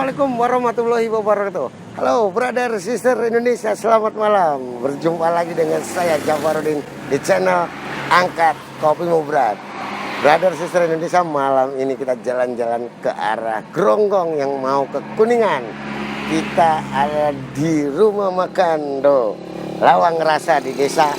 Assalamualaikum warahmatullahi wabarakatuh. Halo brother sister Indonesia, selamat malam. Berjumpa lagi dengan saya Jafarudin di channel Angkat Kopimu Brad. Brother sister Indonesia, malam ini kita jalan-jalan ke arah Gronggong yang mau ke Kuningan. Kita ada di rumah makan Lawang Rasa di desa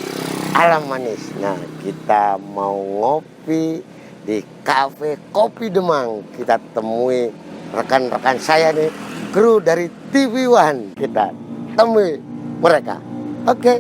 Alam Manis. Nah, kita mau ngopi di kafe Kopi Demang. Kita temui rekan-rekan saya nih, kru dari TV One. Kita temui mereka. Oke.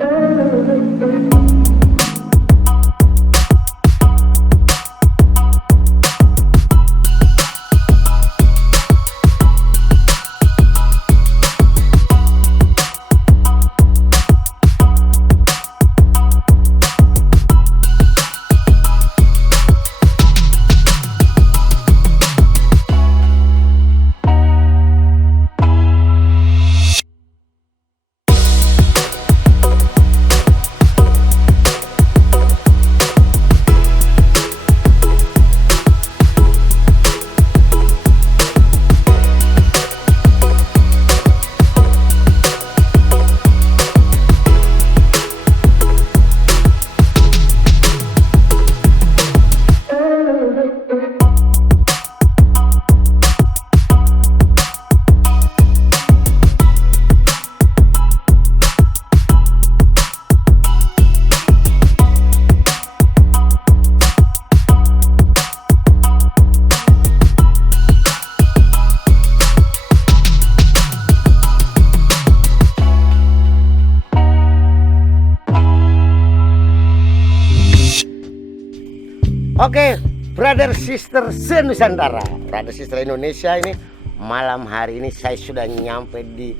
Oke, brother sister se-Nusantara, brother sister Indonesia, ini malam hari ini saya sudah nyampe di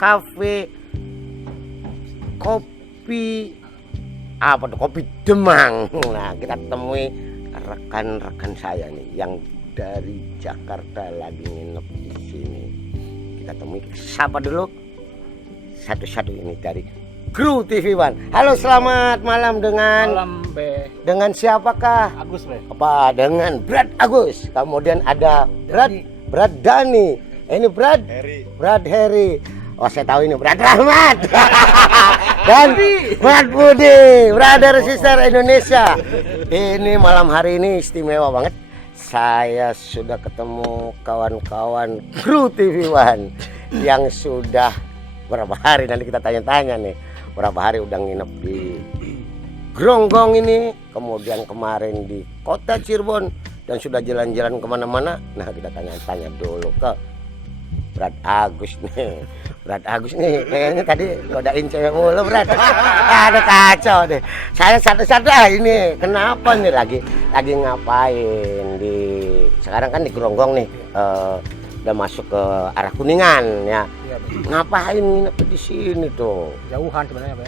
kafe Kopi Kopi Demang. Nah, kita temui rekan-rekan saya nih yang dari Jakarta lagi nginep di sini. Kita temui, siapa dulu? Satu-satu ini dari kru TV One. Halo, selamat malam dengan Be. Dengan siapakah? Agus, Be. Apa? Dengan Brad Agus. Kemudian ada Brad Dani. Ini Brad Heri. Oh, saya tahu ini Brad Rahmat. Dan Brad Budi, brother sister Indonesia. Ini malam hari ini istimewa banget. Saya sudah ketemu kawan-kawan kru TV One yang sudah berapa hari, nanti kita tanya-tanya nih. Berapa hari udah nginep di Gronggong ini, kemudian kemarin di kota Cirebon, dan sudah jalan-jalan kemana-mana. Nah, kita tanya-tanya dulu ke Brad Agus nih. Brad Agus nih kayaknya tadi godain cewek mulu, Brad. Ada kacau deh. Saya satu-satu ini kenapa nih lagi ngapain di sekarang kan di Gronggong nih, udah masuk ke arah Kuningan ya. Iya, ngapain nginep di sini tuh? jauhan sebenarnya, Be.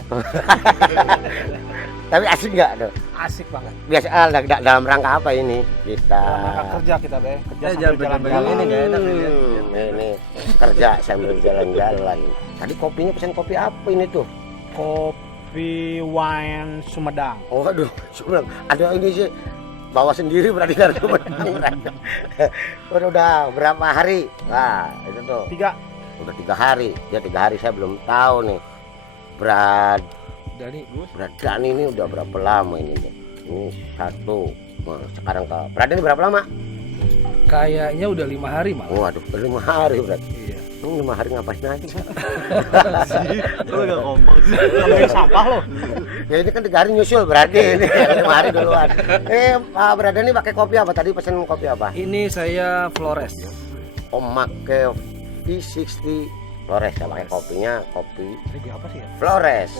Tapi asik nggak tuh? Asik banget. Biasa dalam rangka apa ini? Kita Kerja kita, Be. Kerja jangan sambil jalan-jalan. ini nggak enak ya. Ini kerja sambil jalan-jalan. Tadi kopinya pesan kopi apa ini tuh? Kopi Wine Sumedang. Oh, aduh, Sumedang. Ada ini sih, bawa sendiri berarti dari Sumedang. Udah berapa hari? Wah, itu tuh. 3. Udah 3 hari. Ya 3 hari saya belum tahu nih. Brad Dani ini udah berapa lama ini? Ini satu. Nah, sekarang ke Brad ini berapa lama? Kayaknya udah 5 hari malah. Waduh, 5 hari Brad. Iya. 5 hari ngapain aja? Lu gak kompak sih. Ngambil sampah lo. Ya ini kan 3 hari nyusul berarti ini 5 hari duluan. Pak Brad ini pakai kopi apa? Tadi pesen kopi apa? Ini saya Flores. Pakai V60 Flores, ya pakai kopinya kopi Ini apa sih ya? Flores.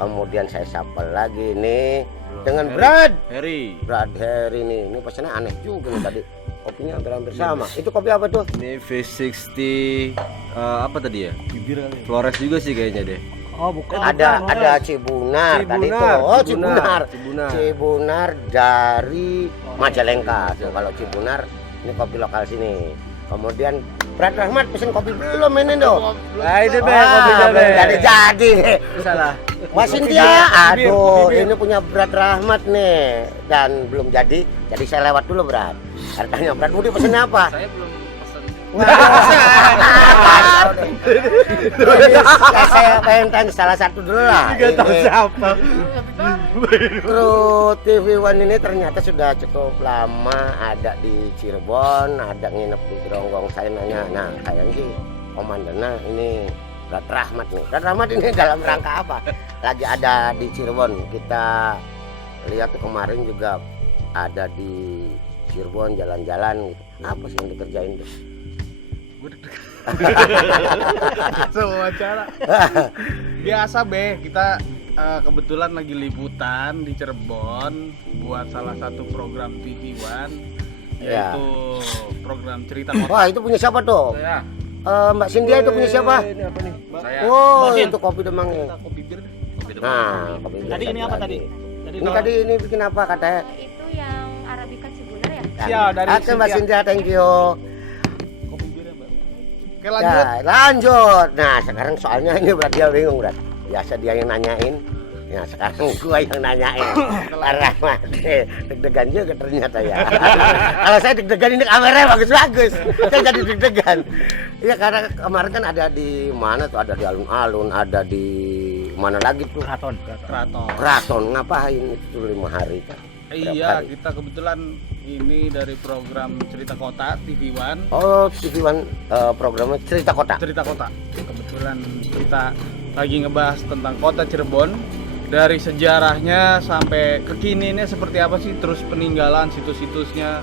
Kemudian saya sapa lagi nih dengan Brad Heri. Heri nih. Ini pesannya aneh juga nih tadi. Kopinya hampir sama. Itu kopi apa tuh? Ini V60 apa tadi ya? Bibir kali. Flores juga sih kayaknya deh. Oh, bukan. Ada Cibunar tadi tuh. Oh, Cibunar dari Majalengka. Tuh, kalau Cibunar ini kopi lokal sini. Kemudian Brad Rahmat pesen kopi belum ini dong. Nah, ini Be, kopinya Be. Jadi nih. Salah. Mas Cynthia, aduh, ini punya Brad Rahmat nih dan belum jadi saya lewat dulu Brad. Harganya Brad Budi pesen apa? Saya belum pesen. Saya pengen tanya salah satu dulu lah. Nggak tahu siapa. Kru TV One ini ternyata sudah cukup lama ada di Cirebon, ada nginep di Geronggong. Saya nanya, nah kayaknya sih komandannya ini Brad Rahmat nih. Brad Rahmat ini dalam rangka apa? Lagi ada di Cirebon. Kita lihat tuh kemarin juga ada di Cirebon jalan-jalan gitu. Apa sih yang dikerjain tuh? Semua cara. Biasa Be, kita kebetulan lagi liputan di Cirebon buat salah satu program TV One, Ya. yaitu program cerita kota. Wah itu punya siapa tuh? Saya, Mbak Cynthia itu punya siapa? Ini apa nih? saya. Oh Mbak Sin. itu kopi demangnya. Kopi bir. Nah, kopi Tadi ini apa tadi? Tadi Ini tadi ini bikin apa katanya? Itu yang Arabica Cibunar ya? Sial, dari Oke Mbak Cynthia. Cynthia, thank you. Kopi bir ya, Mbak. Oke, lanjut. Ya, lanjut. Nah sekarang soalnya ini berat dia bingung berat. Biasa dia yang nanyain. Ya sekarang gua yang nanyain. Karena deg-degan juga ternyata ya. Kalau saya deg-degan ini kameranya bagus-bagus. Saya jadi deg-degan. Iya karena kemarin kan ada di mana tuh? Ada di alun-alun, ada di mana lagi tuh? Keraton. Keraton. Keraton. Ngapain itu tuh 5 hari kan? Iya, kita kebetulan ini dari program cerita kota TV One. Oh, TV One programnya Cerita Kota. Cerita kota. Kebetulan kita lagi ngebahas tentang kota Cirebon, dari sejarahnya sampai kekiniannya seperti apa sih, terus peninggalan situs-situsnya,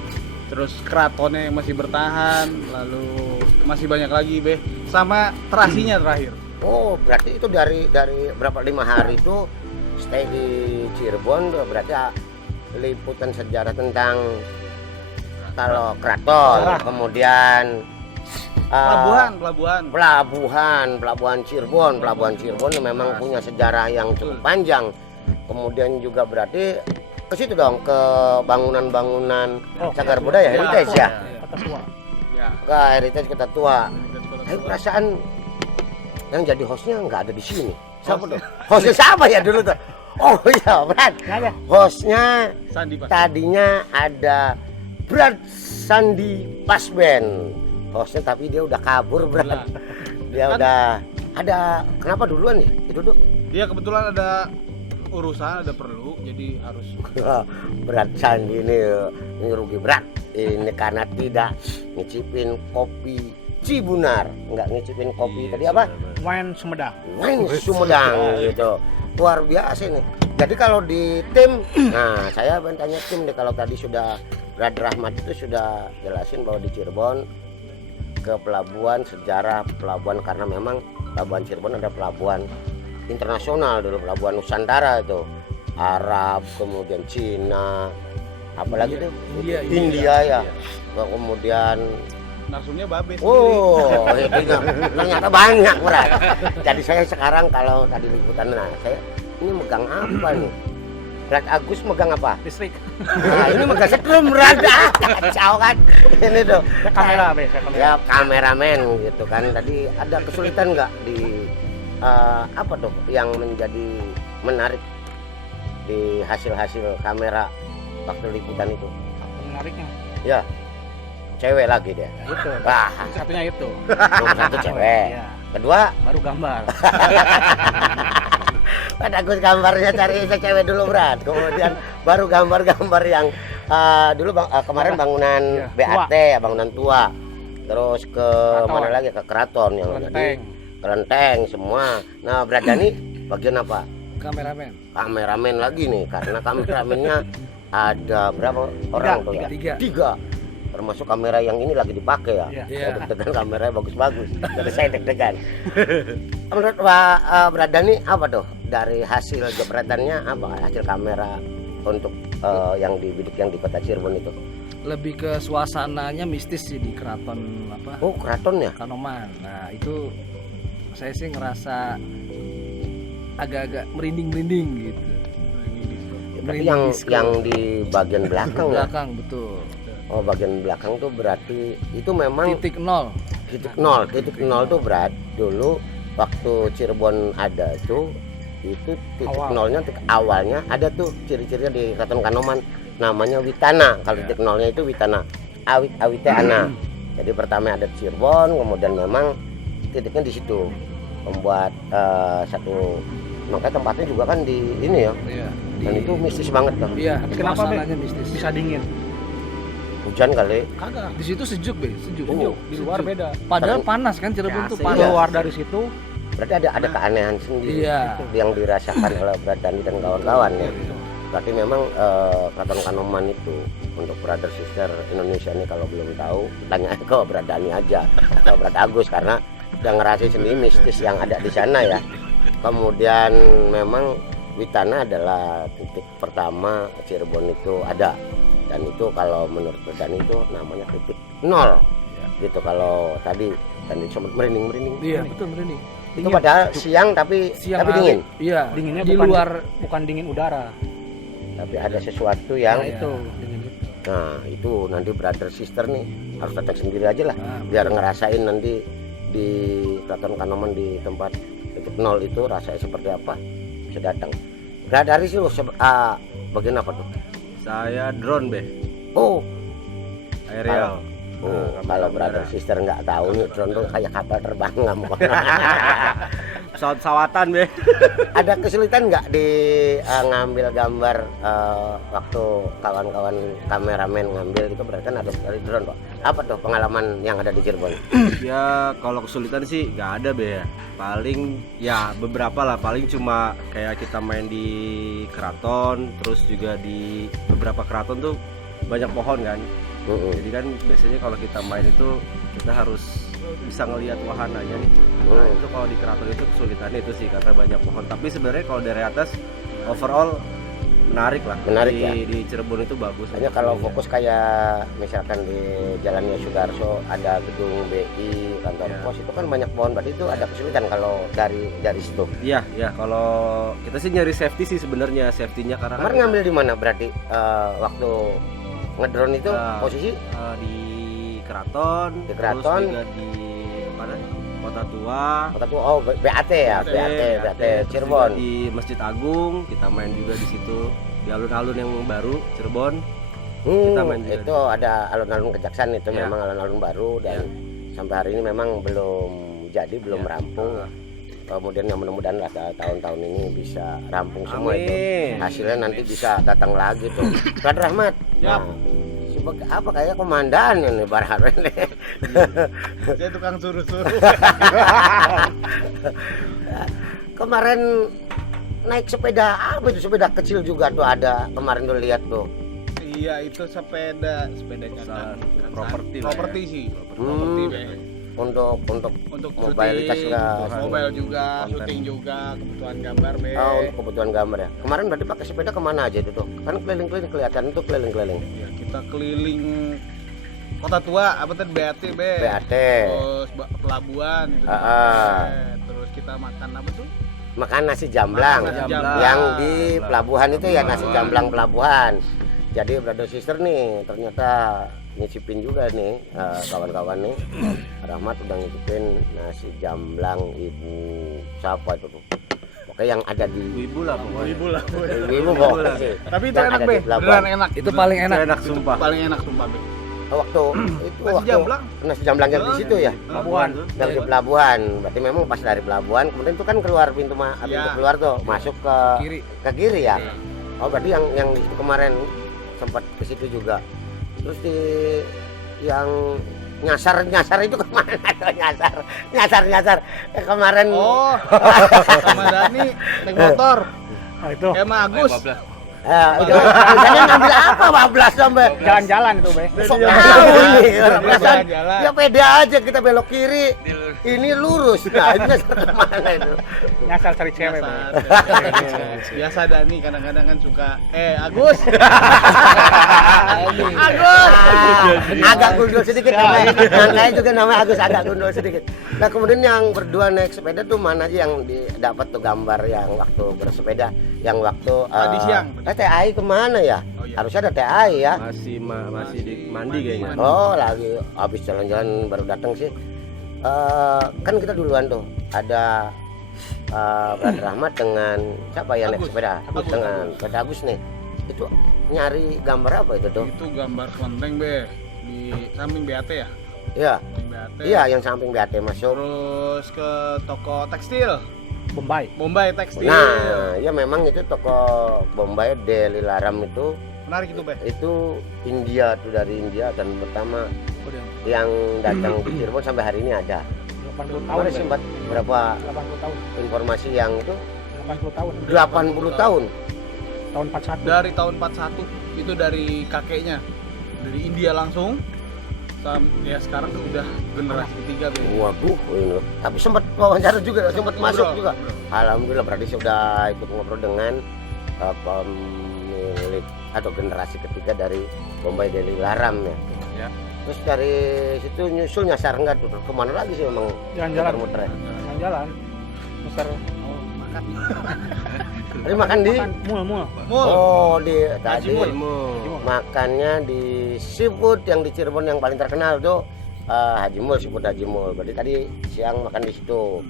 terus keratonnya yang masih bertahan, lalu masih banyak lagi Be, sama terasinya terakhir. Oh, berarti itu dari berapa 5 hari itu stay di Cirebon tuh, berarti liputan sejarah tentang kalau keraton, kemudian pelabuhan Cirebon memang punya sejarah yang cukup panjang. Kemudian juga berarti ke situ dong, ke bangunan-bangunan cagar budaya heritage ya. Kota tua. Ya. Ke heritage Kota Tua. Heritage Kota Tapi Tua. perasaan yang jadi hostnya nggak ada di sini. Siapa tuh? Hostnya siapa ya dulu tuh? Oh iya, Brad. Hostnya Sandi Pak. tadinya ada Brad Sandi Pasben. Hostnya tapi dia udah kabur, Brad. Dia udah ada. Kenapa duluan ya? Itu tuh. Dia kebetulan ada urusan, ada perlu, jadi harus. Brad Sandi ini rugi berat. Ini karena tidak ngicipin kopi Cibunar, nggak ngicipin kopi tadi apa? Wine Sumedang. Wine Sumedang gitu. Luar biasa nih. Jadi kalau di tim, nah saya tanya tim deh, kalau tadi sudah Brad Rahmat itu sudah jelasin bahwa di Cirebon ke pelabuhan, sejarah pelabuhan, karena memang pelabuhan Cirebon ada pelabuhan internasional dulu, pelabuhan Nusantara itu, Arab, kemudian Cina, apalagi tuh India ya. Kemudian Narsumnya babe sendiri. oh itu ternyata banyak berat. Jadi saya sekarang kalau tadi liputan, nah saya ini megang apa nih? Brad Agus megang apa? Listrik. Nah ini megang setrum Brad. Kacau kan ini tuh. Kamera, Be. Kamera. Ya kameramen gitu kan. Tadi ada kesulitan nggak di apa tuh yang menjadi menarik di hasil-hasil kamera waktu liputan itu? Menariknya. Ya cewek lagi dia. Ya, itu. Wah, Satunya itu. satu cewek. Iya. Kedua, Baru gambar. pada Agus gambarnya cari cewek dulu Brad. Kemudian baru gambar-gambar yang dulu kemarin bangunan Iya, BAT ya, bangunan tua. Terus ke Keraton. mana lagi, ke keraton yang Kelenteng. kelenteng semua. Nah Brad Dani bagian apa? Kameramen. Kameramen lagi nih, karena kameramennya ada berapa orang tuh ya? Tiga. Termasuk kamera yang ini lagi dipakai ya. Iya. Saya deg-degan, kameranya bagus-bagus. Jadi saya deg-degan. Menurut Brad Dani apa tuh dari hasil jepretannya, apa hasil kamera untuk yang dibidik yang di kota Cirebon itu? Lebih ke suasananya mistis sih di keraton apa? Oh keraton ya? Kanoman. Nah itu saya sih ngerasa agak-agak merinding-merinding gitu. Tapi yang di bagian belakang ya? Belakang betul. Oh bagian belakang tuh berarti itu memang Titik nol. titik nol tuh berat dulu waktu Cirebon ada tuh, itu titik nolnya, titik awalnya ada tuh ciri-cirinya di Keraton Kanoman, namanya Witana. Kalau titik nolnya itu Witana, awite ana. Jadi pertama ada Cirebon, kemudian memang titiknya di situ membuat satu, makanya tempatnya juga kan di ini ya, Iya. dan itu mistis banget kan. Iya, Kenapa, Be? suasananya mistis. Bisa dingin. Hujan kali. Kagak. Di situ sejuk, Be, sejuk. Di luar Sejuk. beda. Padahal Tapi- panas kan Cirebon Ya, tuh sih. panas. Keluar dari situ Berarti ada keanehan sendiri Iya. yang dirasakan oleh Brad Dani dan kawan-kawan ya. Berarti memang Keraton Kanoman itu untuk brother sister Indonesia ini kalau belum tahu tanya ke Brad Dani aja atau Brad Agus karena udah ngerasain sendiri mistis yang ada di sana ya. Kemudian memang Witana adalah titik pertama Cirebon itu ada, dan itu kalau menurut Brad Dani itu namanya titik 0 gitu. Kalau tadi sempat merinding. Iya, betul merinding. Itu padahal siang tapi Siang tapi hari, dingin. Iya, dinginnya di bukan luar. bukan dingin udara. Tapi ada sesuatu yang Nah, itu. dingin itu. nah itu nanti brother sister nih harus datang sendiri aja lah Nah, biar ngerasain nanti di Keraton Kanoman di tempat titik 0 itu rasanya seperti apa, bisa datang. Brad dari sih bagian apa tuh? Saya drone, Be. Oh, Aerial. kalau brother sister nggak tahu nih drone tuh kayak kapal terbang nggak mau. Pesawat-pesawatan, Be. Ada kesulitan nggak di ngambil gambar waktu kawan-kawan kameramen ngambil itu, berarti kan ada dari drone Pak. Apa tuh pengalaman yang ada di Cirebon? Ya kalau kesulitan sih nggak ada, Be, ya. Paling ya beberapa lah, paling cuma kayak kita main di keraton, terus juga di beberapa keraton tuh banyak pohon kan. Jadi kan biasanya kalau kita main itu kita harus bisa ngelihat wahananya nih. Nah itu kalau di keraton itu kesulitannya itu sih karena banyak pohon. Tapi sebenarnya kalau dari atas overall menarik lah. Menarik, di, ya? Di Cirebon itu bagus. Hanya kalau fokus kayak misalkan di Jalan Yosudarso ada gedung BI, kantor Ya. pos itu kan banyak pohon, berarti itu ada kesulitan kalau dari situ. Iya, ya kalau kita sih nyari safety sih sebenarnya, safety-nya karena Kemarin ngambil di mana berarti waktu ngedrone itu posisi di keraton, Di keraton. terus juga di mana? Kota Tua. kota tua, oh BAT ya, BAT terus Cirebon. juga di Masjid Agung kita main juga di situ, di alun-alun yang baru Cirebon. kita main juga Itu ada alun-alun Kejaksaan itu Ya. memang alun-alun baru dan sampai hari ini memang belum jadi, belum Ya. rampung. Kemudian yang mudah-mudahan lah tahun-tahun ini bisa rampung semua itu. Amin. Hasilnya nanti bisa datang lagi tuh. Brad Rahmat. Yap. Nah, sebagai apa kayak komandan ini Barhat ini. Saya tukang suruh-suruh. Kemarin naik sepeda apa itu, sepeda kecil juga tuh ada kemarin tuh lihat tuh. Iya, itu sepeda Salah cadangan. satu properti lah ya. Properti sih. Hmm. Properti, Be. Untuk Untuk mobilitas syuting, juga. mobile juga, Konten. syuting juga, kebutuhan gambar, Be. untuk kebutuhan gambar ya. Kemarin berarti pakai sepeda kemana aja itu tuh? Kan keliling-keliling kelihatan itu keliling-keliling. Ya, kita keliling Kota Tua, apa tadi BAT, Be. BAT. Terus pelabuhan itu juga, Ah. Be. Terus kita makan apa tuh? Makan nasi jamblang. Makan nasi jamblang. Yang di pelabuhan itu ya nasi jamblang pelabuhan. Jadi brother sister nih ternyata nyicipin juga nih kawan-kawan nih. Rahmat udah nyicipin nasi jamblang ibu siapa itu tuh? Pokoknya yang ada di Ibu lah pokoknya. Ibu lah. ibu pokoknya sih. Tapi itu Yang enak, ada Be. di pelabuhan. Beneran enak. Itu paling enak. Enak sumpah. Paling enak sumpah, Be. Waktu itu Nasi waktu jamblang. nasi jamblang yang di situ ya. Pelabuhan. Yang di pelabuhan. Berarti memang pas dari pelabuhan kemudian itu kan keluar pintu Iya. keluar tuh, masuk Kiri. ke kiri ya. Oh berarti yang di situ kemarin sempat ke situ juga. Terus di yang nyasar itu kemana tuh, nyasar kemarin. Oh, sama Dani naik motor. Nah, itu Sama Agus. Itu misalnya ngambil apa bablas sampai jalan-jalan itu, Be. sok tahu nih perasaan Jalan. ya pede aja kita belok kiri ini lurus. Nah ini nyasar kemana itu? Nyasar cari cewek, Be. Biasa Dani kadang-kadang kan suka Agus. Agak gundul sedikit namanya juga namanya Agus, agak gundul sedikit. Nah kemudian yang berdua naik sepeda tuh mana aja yang didapat tuh gambar yang waktu bersepeda, yang waktu Tadi siang. TAI kemana ya? Oh, iya. Harusnya ada TAI ya. Masih di mandi kayaknya. Oh lagi habis jalan-jalan baru datang sih. Kan kita duluan tuh ada Brad Rahmat dengan siapa ya naik Agus. sepeda? Agus. Dengan Brad Agus nih. Itu nyari gambar apa itu tuh? Itu gambar kelenteng, Be. Di samping BAT ya. Iya. BAT. Iya, yang samping BAT masuk. Terus ke toko tekstil, Bombay. Bombay Tekstil. Nah, ya memang itu toko Bombay Deli Laram itu Menarik itu, Be. India tuh, dari India, dan pertama yang datang di Cirebon sampai hari ini ada. 80 tahun. Kemarin Be. sempat berapa 80 tahun. informasi yang itu 80 tahun. 80 tahun. Tahun 41. Dari tahun 41 itu dari kakeknya, dari India langsung. Ya sekarang udah generasi ketiga, Be. Waduh, ini. Tapi sempat wawancara juga, sempat masuk Ngobrol, juga. ngobrol. Alhamdulillah, berarti sudah ikut ngobrol dengan pemilik atau generasi ketiga dari Bombay Deli Laram ya. Ya. Terus dari situ nyusul nyasar enggak tuh? Kemana lagi sih memang? Jalan-jalan. Muter-muter ya? Jalan-jalan. Besar Tadi makan di? makan mul. Mul. Oh, di tadi Mul. makannya di seafood yang di Cirebon yang paling terkenal tuh Haji Mul, seafood Haji Mul. Berarti tadi siang makan di situ.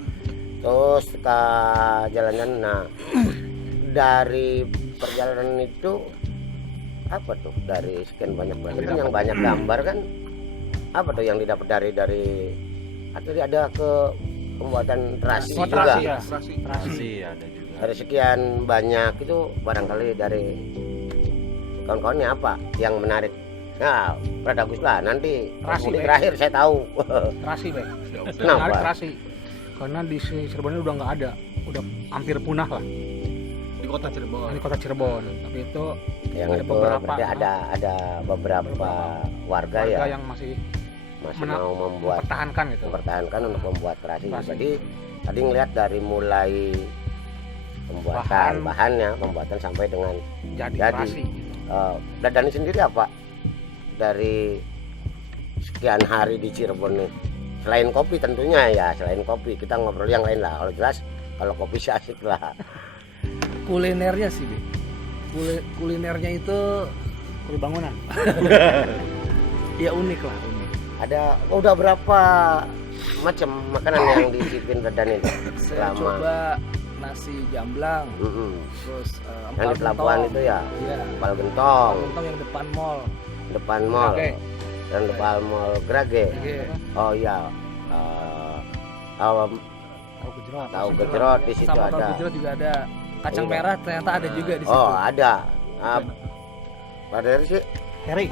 Terus ke jalan-jalan. Nah, dari perjalanan itu apa tuh, dari sekian banyak berarti kan yang banyak gambar kan, apa tuh yang didapat dari atau ada ke pembuatan terasi Oh, juga. terasi ya. Terasi. Masih ada juga. Dari sekian banyak itu barangkali dari kawan-kawannya apa yang menarik? Nah, Brad Agus lah nanti Terasi, mudik Be. terakhir saya tahu. Terasi, Be. Kenapa? Menarik terasi. Karena di Cirebon ini udah nggak ada, udah hampir punah lah Di kota Cirebon. di kota Cirebon. Tapi itu Yang ada itu beberapa, berarti ada beberapa warga ya warga yang masih masih mena- mau membuat mempertahankan gitu. mempertahankan untuk membuat terasi. Terasi. Jadi tadi ngelihat dari mulai pembuatan bahannya, pembuatan sampai dengan Jadi Jadi. terasi. Dadani sendiri apa dari sekian hari di Cirebon nih, selain kopi tentunya ya, selain kopi kita ngobrol yang lain lah. Kalau jelas kalau kopi sih asik lah. Kulinernya sih, Be. Kulinernya itu Kuli bangunan. ya unik lah, unik. Ada udah berapa macam makanan yang disipin Dadani itu Saya selama coba nasi jamblang, Mm-mm. terus yang di pelabuhan itu ya, Iya. empal gentong Gentong yang depan mall. depan mall Grage. dan depan mall Grage. Iya. Oh iya, Tahu gejrot. tahu gejrot di situ Sama tahu ada. gejrot juga ada. Kacang Iya. merah ternyata ada juga di situ. Oh ada. Pak Dery sih Heri.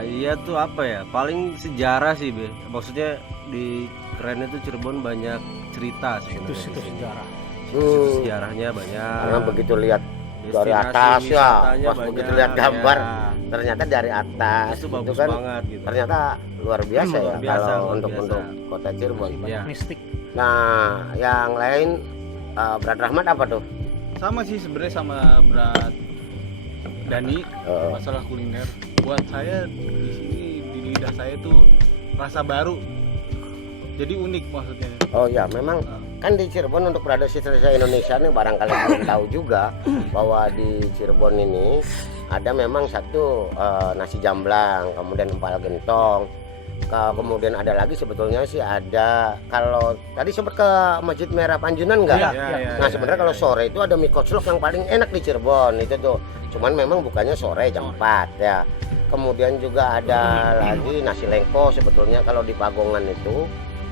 Iya tuh apa ya? Paling sejarah sih, Be. Maksudnya di kerennya tuh Cirebon banyak cerita Itu sebenarnya. situ di sini. sejarah. Sejarahnya banyak. karena begitu lihat dari Destinasi atas ya, wisatanya pas begitu banyak, lihat gambar ya. ternyata dari atas Itu itu bagus kan banget gitu. ternyata luar biasa ya Luar biasa, kalau luar untuk biasa. kota Cirebon. Banyak Iya. mistik. Nah yang lain Brad Rahmat apa tuh? Sama sih sebenarnya sama berat Dani Oh. masalah kuliner. Buat saya di sini di lidah saya tuh rasa baru. Jadi unik maksudnya. Oh ya memang kan di Cirebon untuk berada di Indonesia nih barangkali belum tahu juga bahwa di Cirebon ini ada memang satu nasi jamblang, kemudian empal gentong, kemudian ada lagi sebetulnya sih ada, kalau tadi sempat ke Masjid Merah Panjunan nggak? Iya. Nah sebenarnya kalau sore itu ada mie koclok yang paling enak di Cirebon itu tuh, cuman memang bukannya sore jam 4 ya. Kemudian juga ada lagi nasi lengko sebetulnya kalau di Pagongan itu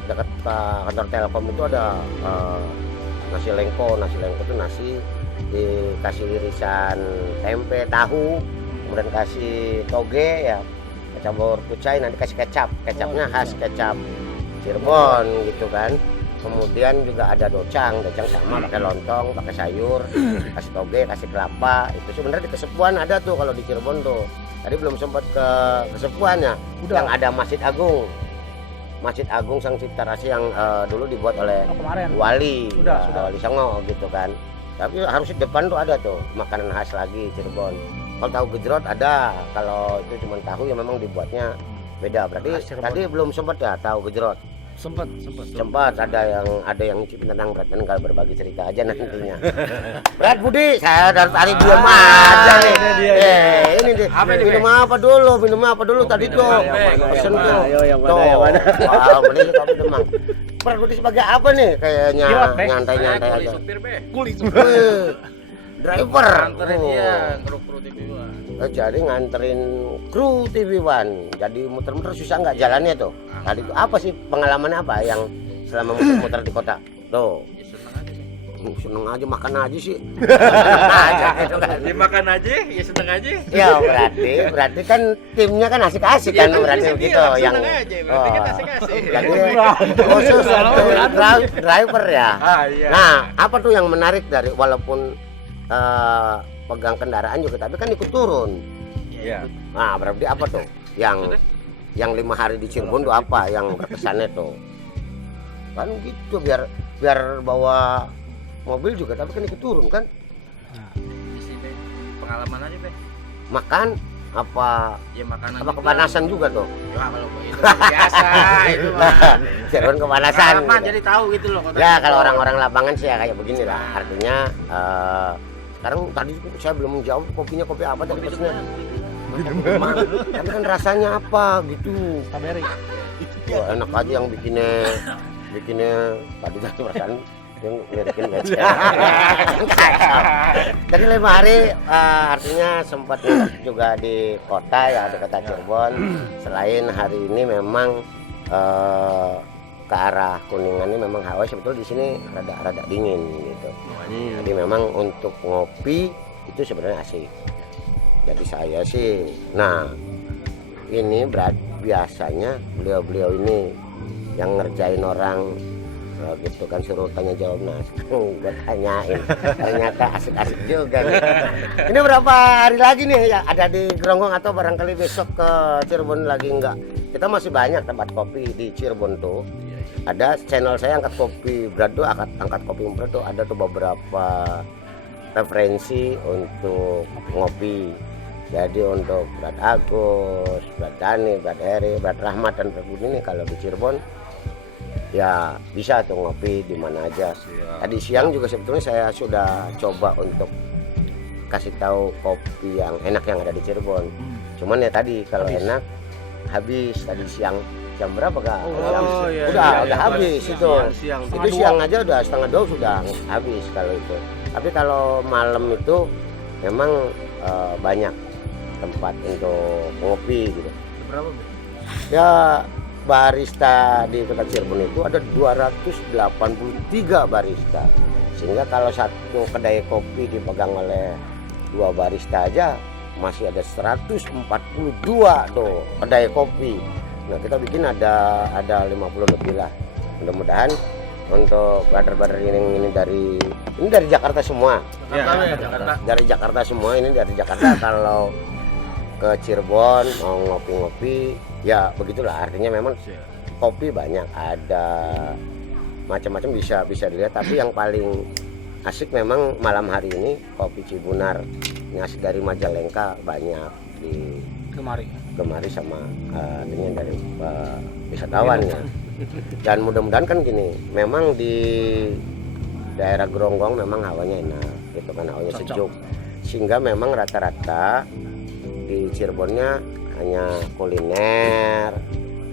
dekat kantor Telkom itu ada nasi lengko itu nasi dikasih irisan tempe, tahu, kemudian kasih toge ya, campur kucai, nanti kasih kecapnya khas kecap Cirebon gitu kan. Kemudian juga ada docang sama pakai lontong, pakai sayur, kasih toge, kasih kelapa. Itu sebenarnya di Kesepuan ada tuh kalau di Cirebon tuh. Tadi belum sempat ke Kesepuan ya, yang ada Masjid Agung Sang Cipta Rasa yang dulu dibuat oleh Oh, kemarin. Wali, Sudah. Wali Songo gitu kan. Tapi harus di depan tuh ada tuh makanan khas lagi Cirebon. Kalau tahu gejrot ada, kalau itu cuma tahu ya memang dibuatnya beda. Berarti Khas Cirebon. tadi belum sempat ya tahu gejrot. Sempat. Sempat ada yang ngicipin tentang Brad, kan kalau berbagi cerita aja nantinya. Brad Budi, saya dari tadi diam aja nih. Ini deh. Minum apa dulu tadi tuh. Pesen tuh. Wah, beli kopi Demang. Brad Budi sebagai apa nih? Kayaknya Pilot, Be. nyantai-nyantai aja. Kuli supir. driver. Nganterin Oh. dia kru TV One. Jadi nganterin kru TV One. Jadi muter-muter susah nggak jalannya tuh? Tadi tuh apa sih pengalamannya apa yang selama muter-muter di kota? Tuh. Seneng aja makan aja sih. Seneng aja gitu kan. Dimakan aja, ya seneng aja. Ya berarti kan timnya kan asik-asik kan berarti begitu yang berarti kan asik-asik. jadi khusus untuk driver ya. Iya. Nah, apa tuh yang menarik dari walaupun pegang kendaraan juga tapi kan ikut turun. Iya. Nah, berarti apa tuh yang 5 hari di Cirebon tuh apa yang berkesannya tuh? Kan gitu biar bawa mobil juga tapi kan ikut turun kan? Di sini pengalaman aja, Be. Makan apa Ya makanan apa kepanasan juga tuh? Ya kalau itu biasa itu mah. Cirebon kepanasan. Pengalaman Gitu. jadi tahu gitu loh kota Ya Cirebon. kalau orang-orang lapangan sih ya kayak begini lah. Artinya sekarang tadi saya belum menjawab kopinya kopi apa tadi pesennya. Tapi kan rasanya apa gitu. Strawberry. Wah, enak aja yang bikinnya tadi perasaan yang ngirikin aja. Jadi 5 hari artinya sempat juga di kota ya di kota Cirebon. Selain hari ini memang ke arah Kuningan ini memang hawa sebetulnya di sini rada dingin gitu. Jadi memang untuk ngopi itu sebenarnya asik. Jadi saya sih, nah ini biasanya beliau ini yang ngerjain orang gitu kan suruh tanya jawab. Nah sekarang gue tanyain ternyata asik-asik juga nih. Ini berapa hari lagi nih ya ada di Geronggong atau barangkali besok ke Cirebon lagi enggak? Kita masih banyak tempat kopi di Cirebon tuh. Ada channel saya angkat kopi Brado, angkat kopi Brado, ada tuh beberapa referensi untuk ngopi. Jadi untuk Brad Agus, Brad Dani, Brad Heri, Brad Rahmat dan Brad Budi ini kalau di Cirebon ya bisa tuh ngopi di mana aja. Tadi siang juga sebetulnya saya sudah coba untuk kasih tahu kopi yang enak yang ada di Cirebon. Cuman ya tadi kalau enak habis tadi siang jam berapa kak? Udah habis itu. Itu siang aja udah 1:30 sudah habis kalau itu. Tapi kalau malam itu memang banyak tempat untuk ngopi gitu. Berapa, Be? Ya barista di kota Cirebon itu ada 283 barista. Sehingga kalau satu kedai kopi dipegang oleh 2 barista aja masih ada 142 tuh kedai kopi. Nah, kita bikin ada 50 lebih lah. Mudah-mudahan untuk brother-brother ini dari Jakarta semua. Jakarta. Dari Jakarta semua ini dari Jakarta kalau ke Cirebon mau ngopi-ngopi ya begitulah artinya memang kopi banyak ada macam-macam bisa dilihat tapi yang paling asik memang malam hari ini kopi Cibunar ini asik dari Majalengka banyak di kemari sama artinya dari wisatawan ya dan mudah-mudahan kan gini memang di daerah Geronggong memang hawanya enak gitu kan hawanya sejuk sehingga memang rata-rata di Cirebonnya hanya kuliner,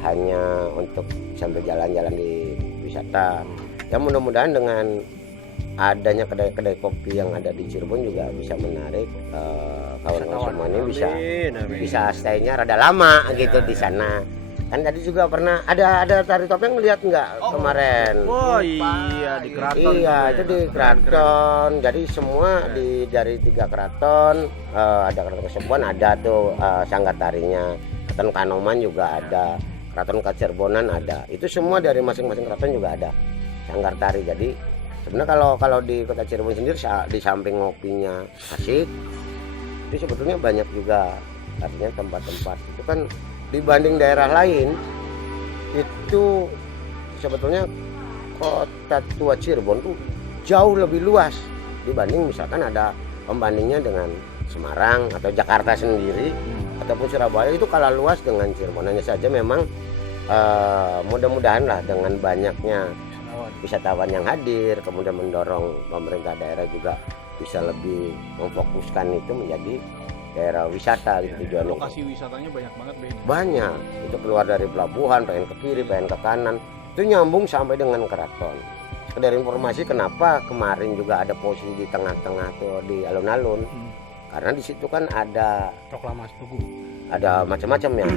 hanya untuk sambil jalan-jalan di wisata. Ya mudah-mudahan dengan adanya kedai-kedai kopi yang ada di Cirebon juga bisa menarik kawan-kawan semua ini bisa stay-nya rada lama gitu di sana. Kan tadi juga pernah ada tari topeng ngeliat nggak kemarin? Oh iya di keraton. Iya itu di keraton. Jadi semua dari 3 keraton ada keraton Kesepuan ada tuh sanggar tarinya. Keraton Kanoman juga ada. Keraton Kacerbonan ada. Itu semua dari masing-masing keraton juga ada sanggar tari. Jadi sebenarnya kalau di kota Cirebon sendiri di samping ngopinya asik, itu sebetulnya banyak juga artinya tempat-tempat itu kan. Dibanding daerah lain itu sebetulnya kota tua Cirebon tuh jauh lebih luas dibanding misalkan ada pembandingnya dengan Semarang atau Jakarta sendiri ataupun Surabaya itu kalah luas dengan Cirebon. Hanya saja memang mudah-mudahan lah dengan banyaknya wisatawan yang hadir kemudian mendorong pemerintah daerah juga bisa lebih memfokuskan itu menjadi daerah wisata gitu tujuannya. Lokasi wisatanya banyak banget, Be. Banyak. Itu keluar dari pelabuhan, pengen ke kiri, pengen ke kanan. Itu nyambung sampai dengan keraton. sekedar informasi kenapa kemarin juga ada posisi di tengah-tengah tuh di alun-alun. Karena di situ kan ada Proklamasi Tugu. ada macam-macam ya.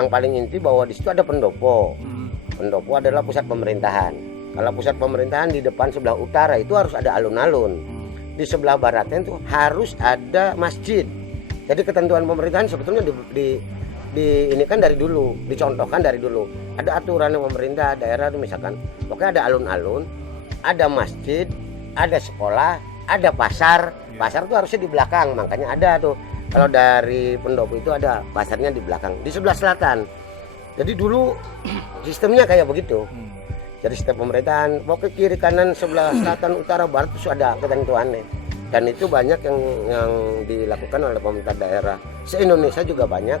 Yang paling inti bahwa di situ ada pendopo. Pendopo adalah pusat pemerintahan. Kalau pusat pemerintahan di depan sebelah utara itu harus ada alun-alun. Di sebelah baratnya itu harus ada masjid. Jadi ketentuan pemerintahan sebetulnya ini kan dari dulu, dicontohkan dari dulu. Ada aturan pemerintah daerah itu misalkan, pokoknya ada alun-alun, ada masjid, ada sekolah, ada pasar. Pasar itu harusnya di belakang, makanya ada tuh. Kalau dari pendopo itu ada pasarnya di belakang, di sebelah selatan. Jadi dulu sistemnya kayak begitu. Jadi setiap pemerintahan, pokoknya kiri kanan sebelah selatan, utara, barat itu ada ketentuannya. Dan itu banyak yang dilakukan oleh pemerintah daerah. Se-Indonesia juga banyak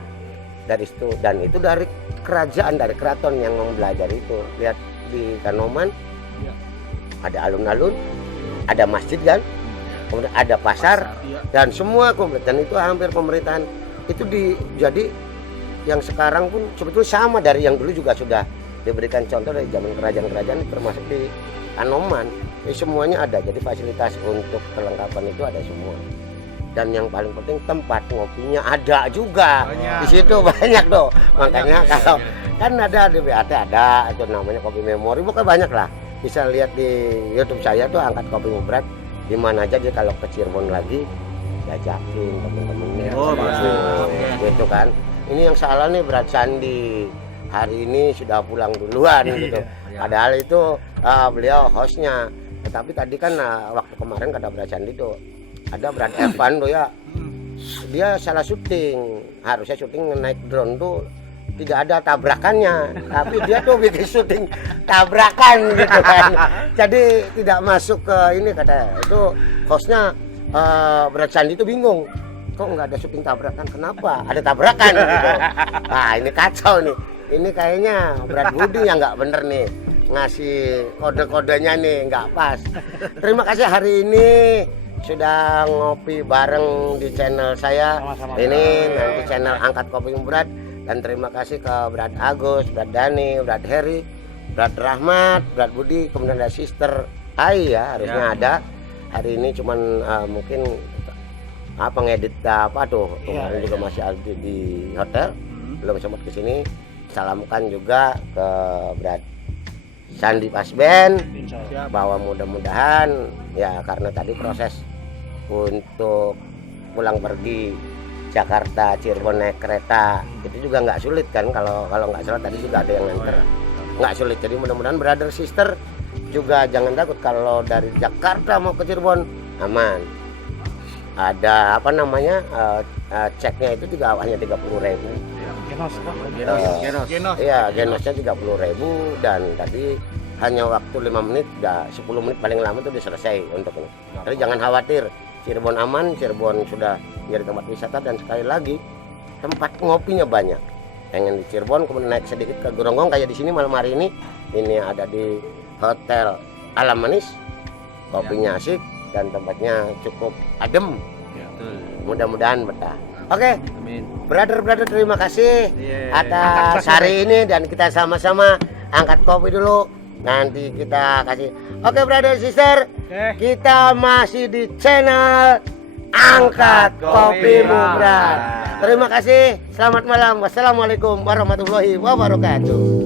dari situ. Dan itu dari kerajaan, dari keraton yang mempelajari itu. Lihat di Kanoman, ada alun-alun, ada masjid kan, kemudian ada pasar, dan semua komplit. Dan itu hampir pemerintahan itu jadi yang sekarang pun sebetulnya sama dari yang dulu juga sudah diberikan contoh dari zaman kerajaan-kerajaan termasuk di Kanoman. Semuanya ada, jadi fasilitas untuk kelengkapan itu ada semua. Dan yang paling penting tempat ngopinya ada juga. Di situ banyak tuh. Makanya kalau kan ada di BAT ada itu namanya Kopi Memori, pokoknya banyak lah. Bisa lihat di YouTube saya tuh angkat Kopi Mubrat di mana aja. Dia kalau ke Cirebon lagi diajakin teman-temannya. Gitu kan. Ini yang salah nih Brad Sandi. Hari ini sudah pulang duluan gitu. Padahal itu beliau hostnya. Tetapi tadi kan waktu kemarin kata Brad Sandi tuh ada Brad Evan tuh ya. Dia salah syuting. Harusnya syuting naik drone tuh tidak ada tabrakannya. Tapi dia tuh bikin syuting tabrakan gitu kan. Jadi tidak masuk ke ini kata itu hostnya Brad Sandi tuh bingung. Kok nggak ada syuting tabrakan? Kenapa? Ada tabrakan gitu. Nah ini kacau nih. Ini kayaknya Brad Budi yang nggak bener nih, ngasih kode-kodenya nih nggak pas. Terima kasih hari ini sudah ngopi bareng di channel saya. Sama-sama. Ini nanti channel Angkat Kopi Brad. Dan terima kasih ke Brad Agus, Brad Dani, Brad Heri, Brad Rahmat, Brad Budi, kemudian ada Sister Ai ya harusnya ada. Hari ini cuman mungkin ngedit apa tuh kemarin juga masih ada di hotel, belum sempat kesini. Salamkan juga ke Brad Sandi Pasben bahwa mudah-mudahan ya karena tadi proses untuk pulang pergi Jakarta Cirebon naik kereta itu juga nggak sulit kan, kalau nggak salah tadi juga ada yang nganter, nggak sulit. Jadi mudah-mudahan brother sister juga jangan takut kalau dari Jakarta mau ke Cirebon aman. Ada apa namanya ceknya itu juga hanya 30.000. Genos. Iya, genosnya 30.000 dan tadi hanya waktu 5 menit, 10 menit paling lama itu sudah selesai untuk ini. Jadi jangan khawatir, Cirebon aman, Cirebon sudah menjadi tempat wisata dan sekali lagi tempat ngopinya banyak. Pengen di Cirebon kemudian naik sedikit ke Geronggong kayak di sini malam hari ini ada di Hotel Alam Manis, kopinya asik dan tempatnya cukup adem. Mudah-mudahan betah. Oke, brother terima kasih atas hari ini dan kita sama-sama angkat kopi dulu. Nanti kita kasih. Oke, brother sister, kita masih di channel Angkat Kopi Mubrat. Terima kasih. Selamat malam. Wassalamualaikum warahmatullahi wabarakatuh.